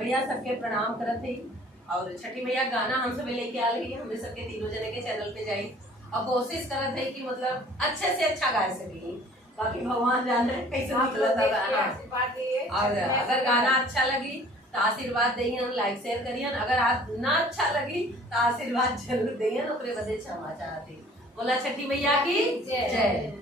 भैया सबके प्रणाम करत है। और छठी मैया गाना हम सब लेके आ रही है, हमें सबके तीनों जने के चैनल पे जाई और कोशिश करत है कि मतलब अच्छे से अच्छा गा सके। बाकी भगवान जाने कैसे निकलता गाना। और अगर गाना अच्छा लगी तो आशीर्वाद देहियन, लाइक शेयर करियन। अगर ना अच्छा लगी तो आशीर्वाद जरूर देहियन, ओकरे बदे क्षमा चाहती। बोला छठी मैया की जय।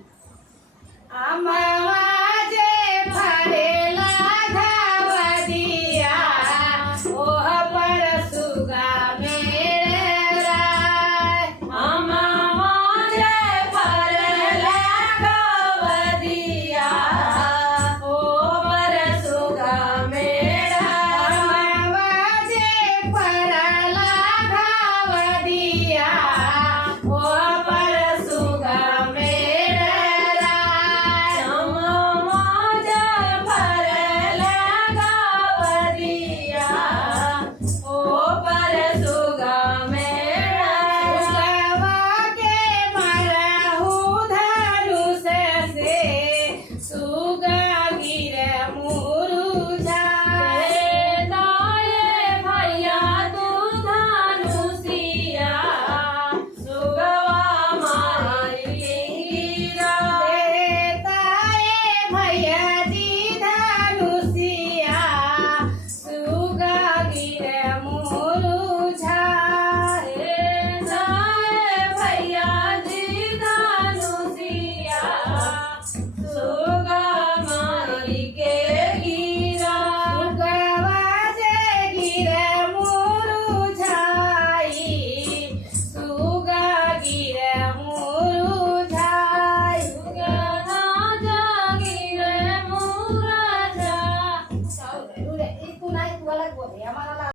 Itu naik 2 lagu ya,